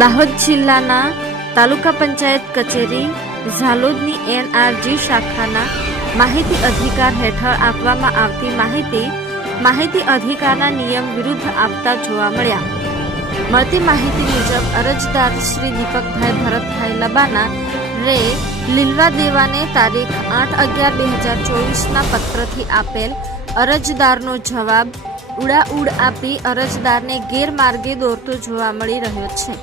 દાહોદ જિલ્લાના તાલુકા પંચાયત કચેરી ઝાલોદની એનઆરજી શાખાના માહિતી અધિકાર હેઠળ આપવામાં આવતી માહિતી માહિતી અધિકારના નિયમ વિરુદ્ધ આપતા જોવા મળ્યા. મળતી માહિતી મુજબ અરજદાર શ્રી દીપકભાઈ ભરતભાઈ લબાના રે લીલવા દેવાને તારીખ આઠ અગિયાર બે હજાર ચોવીસના પત્રથી આપેલ અરજદારનો જવાબ ઉડાઉડ આપી અરજદારને ગેરમાર્ગે દોરતો જોવા મળી રહ્યો છે.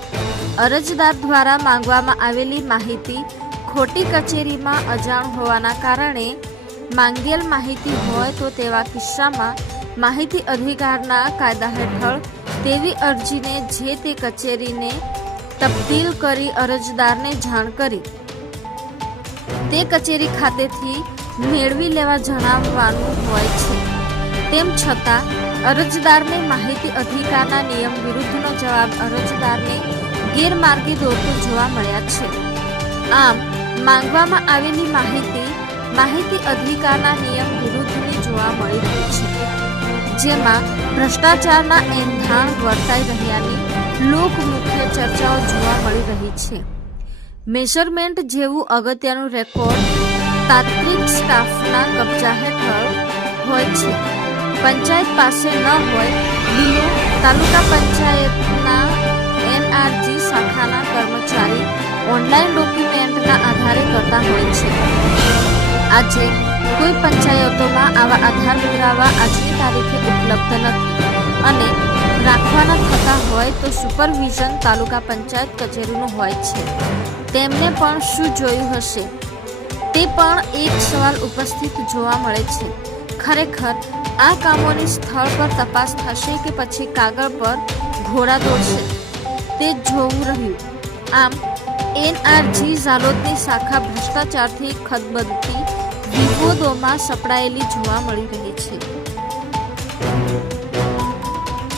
અરજદાર દ્વારા માંગવામાં આવેલી માહિતી ખોટી કચેરીમાં અજાણ હોવાના કારણે માંગેલ માહિતી હોય તો તેવા કિસ્સામાં માહિતી અધિકારના કાયદા હેઠળ તેવી અરજીને જે તે કચેરીને તબદીલ કરી અરજદારને જાણ કરી. તે કચેરી ખાતેથી મેળવી લેવા જણાવવાનું હોય છે. તેમ છતાં, અરજદારને માહિતી અધિકારના નિયમ વિરુદ્ધનો જવાબ અરજદારને ગેરમાર્ગે દોરતો જોવા મળ્યા છે. આમ, માંગવામાં આવેલી માહિતી માહિતી અધિકારના નિયમ વિરુદ્ધની જોવા મળી રહી છે. જેમાં ભ્રષ્ટાચારના એંધાણ વર્તાઈ રહ્યાની લોકમુખ્ય ચર્ચાઓ જોવા મળી રહી છે. મેઝરમેન્ટ જેવું અગત્યનું રેકોર્ડ તાત્વિક સ્ટાફના કબજા હેઠળ હોય છે. પંચાયત પાસે ન હોય બિલો તાલુકા પંચાયતના એનઆરજી શાખાના કર્મચારી ઓનલાઈન ડોક્યુમેન્ટના આધારે કરતા હોય છે. આજે કોઈ પંચાયતોમાં આવા આધાર મેળવવા આજની તારીખે ઉપલબ્ધ નથી અને રાખવાના થતા હોય તો સુપરવિઝન તાલુકા પંચાયત કચેરીનું હોય છે. તેમને પણ શું જોયું હશે? તે પણ એક સવાલ ઉપસ્થિત જોવા મળે છે. ખરેખર આ કામોની સ્થળ પર તપાસ થશે કે પછી કાગળ પર ઘોડા દોડશે. તે જોવું રહ્યું. આમ એનઆરજી ઝાલોદની શાખા ભ્રષ્ટાચારથી ખદબદતી વિવાદોમાં સપડાયેલી જોવા મળી રહી છે.